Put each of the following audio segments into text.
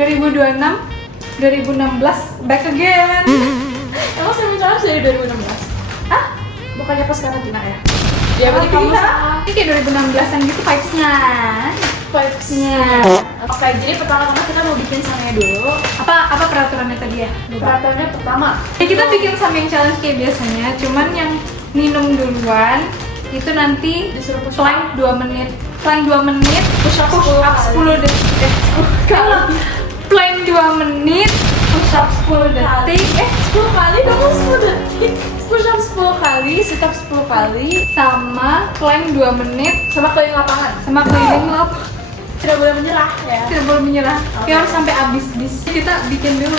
2026, 2016, back again. Emang semi challenge dari 2016? Hah? Bukannya pas karantina ya? Ya berarti kamu ini kayak 2016an gitu vibes-nya. vibes-nya. Oke, jadi pertama-tama kita mau bikin samyang dulu. Apa peraturannya tadi ya? Peraturannya pertama. Ya kita bikin samyang challenge kayak biasanya, cuman yang minum duluan itu nanti Disuruh push plank 2 menit. Plank 2 menit, Push up 10 detik. 10 kali. Plank 2 menit, push up 10 detik. 10 kali kamu 10 detik. Push up 10 kali, sit up 10 kali, Sama plank 2 menit, sama keliling lapangan. sama keliling lap. Tidak boleh menyerah ya. Tidak boleh menyerah. Oke. Ya harus sampai habis. Kita bikin dulu.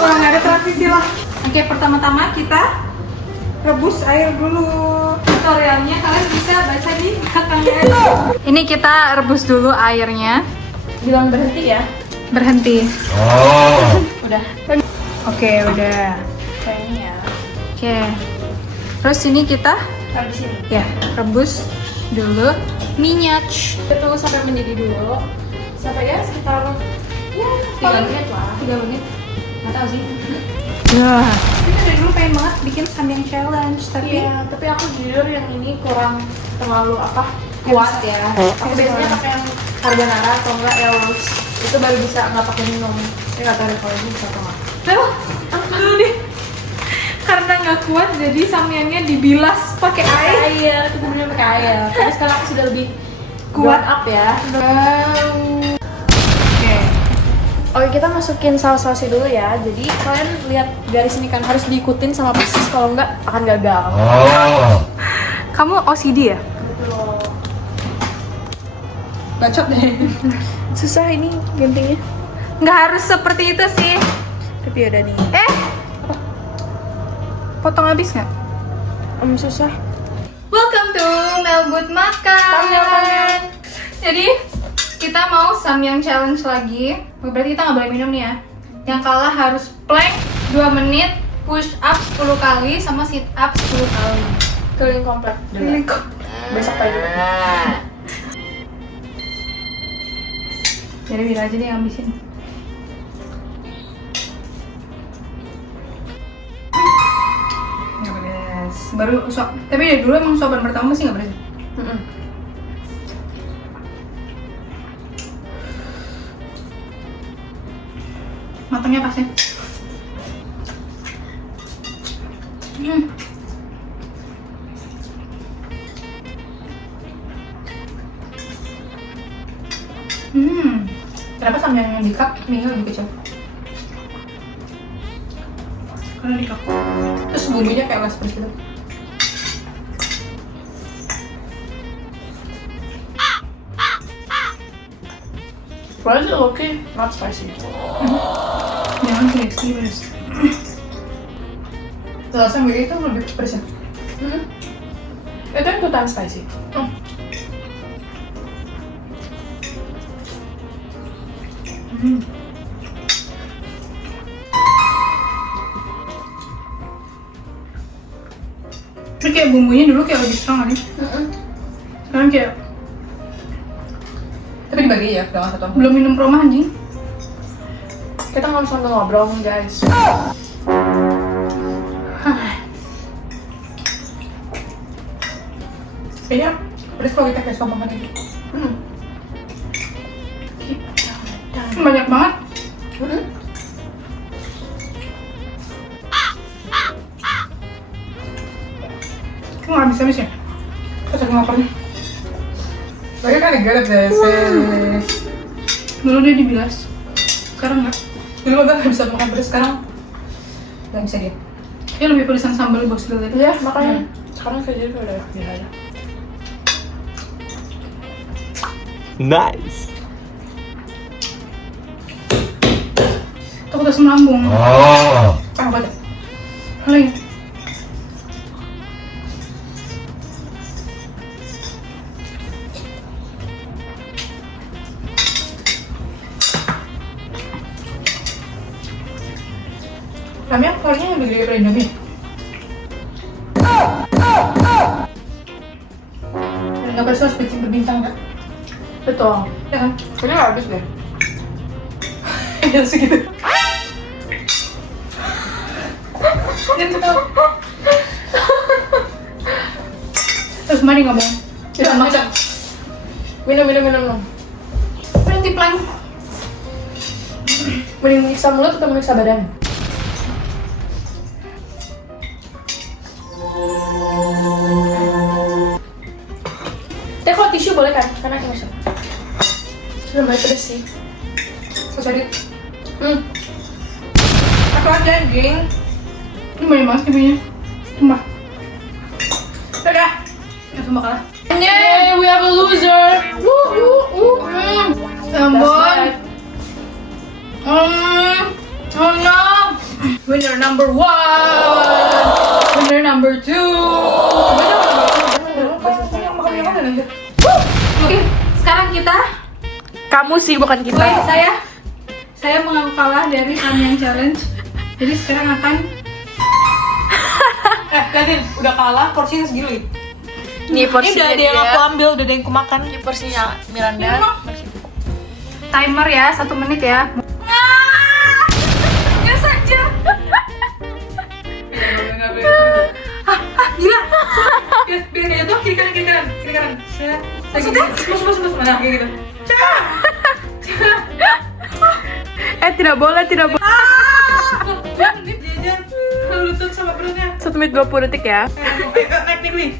Wah, nggak ada transisi lah. Oke, pertama-tama kita rebus air dulu. Tutorialnya kalian bisa baca di belakangnya aja. Ini kita rebus dulu airnya. Bilang berhenti ya. Berhenti. Udah. Oke, udah. Kayaknya ya. Oke. Terus ini kita Habis ini. ya rebus dulu minyak. Kita tunggu sampai mendidih dulu. Sampai ya sekitar ya 3 menit lah. 3 menit. Nggak tahu sih. Ya. Kita dari dulu pengen banget bikin samyang challenge, tapi Iya, tapi aku jujur yang ini kurang terlalu kuat ya. Aku biasanya pakai yang carbonara atau enggak Ellos. Itu baru bisa nggak pakai minum. Saya nggak tahu deh kalau ini bisa atau nggak. Tuh, dulu nih. Karena nggak kuat, jadi samyangnya dibilas pakai air. Air, itu bener pakai air. Tapi sekarang aku sudah lebih Kuat. kuat up ya. Wow. Oke. Oke, kita masukin saus-sausnya dulu ya. Jadi kalian lihat garis ini kan harus diikutin sama persis, kalau enggak akan gagal. Kamu OCD ya? Betul. Bacot deh. Susah ini gantinya. Nggak harus seperti itu sih. Tapi udah nih. Potong habis nggak? Susah. Welcome to Melboot Makan. Makan. Jadi kita mau samyang challenge lagi. Berarti kita nggak boleh minum nih ya. Yang kalah harus plank 2 menit, push up 10 kali, sama sit up 10 kali. Keliling komplek. Ini kok Besok pagi. jadi biar aja deh yang habisin. Nggak beres. Baru tapi dari dulu emang suapan pertama sih nggak beres. Matangnya pas ya. Kenapa samyang yang di cup mie lebih kecil? Karena di cup. Terus bumbunya kayak less gitu. Why is it okay? Not spicy. Jangan crispy pedas. Rasanya gue itu lebih pedas ya. Itu yang ikutan spicy. Tapi kayak bumbunya dulu kayak lebih strong kan ya? Sekarang kayak Tapi dibagi ya, jangan satu. belum minum proma anjing. Kita nggak usah ngobrol guys. Kayaknya pedes kalau kita kayak sop makan gitu. Banyak banget. Kok nggak habis-habis ya? Terus aku laparnya. Lagi kan digarap deh, Dulu dia dibilas. Sekarang nggak. Dulu gue gak bisa makan pedes, sekarang gak bisa dia. Dia lebih pedesan sambal bos dulu itu. Iya, makanya sekarang kayak gitu udah biasa aja. Nice. Takut asam lambung. Apa deh? Lain. Ramnya keluarnya yang lebih gede Indomie. Dan gambar sos kucing berbintang kan? Betul. Ya kan? Kayaknya nggak habis deh. Jangan segitu. Jangan ketawa. Terus mari ngomong. Tidak makan. Minum. Berhenti pelan. Mending menyiksa mulut atau menyiksa badan? Teh kalau tisu boleh kan? Karena aku masuk. Lumayan pedes sih. Sorry. Aku aja anjing. Ini banyak banget kibinya. Sumpah. Dadah. Ya sumpah kalah. Yay, we have a loser. Ambon. Oh no. Winner number 1. Winner number 2. Oke, sekarang kita Kamu sih bukan kita. saya mengaku kalah dari Samyang Challenge. Jadi sekarang akan Gadin, udah kalah porsinya segini. Nih ini porsinya udah ada yang aku ambil, udah ada yang aku makan. Ini porsinya Miranda. Timer ya, 1 menit ya. Gas aja. Gila. Biar kayak tuh kiri kanan. Maksudnya? Terus mana kayak gitu. Tidak boleh. Jajan. Lutut sama perutnya. 1 menit 20 detik ya. Naik nih.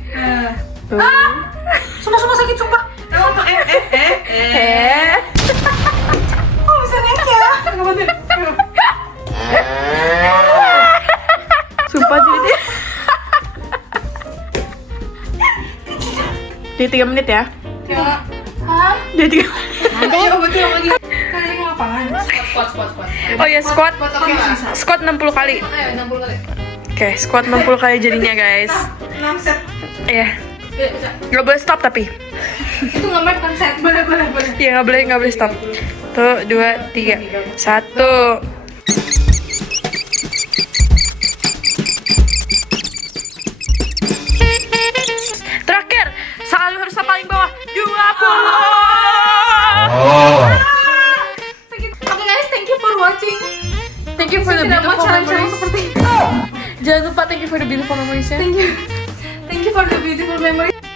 Sumpah sakit, sumpah. Kok bisa naik ya? Sumpah jadi. Jadi 3 menit ya. Hah? Jadi 3 menit. Ayo betul lagi. Kan ini ngapain? Squat. Oh ya, squat. Oke, bisa. Squat 60 kali. Ayo 60 kali. Oke, squat 60 kali jadinya guys. 6 set. Iya. Bisa. Gak boleh stop tapi. Itu nge-map kan set. Boleh. Iya, gak boleh stop. Tuh, 2, 3, 1. Terakhir, selalu harus paling bawah. 20. Oke guys, thank you for watching. Thank you for the Tidak mau beautiful challenge memories. seperti itu. Jangan lupa thank you for the beautiful memories ya. Thank you for the beautiful memory.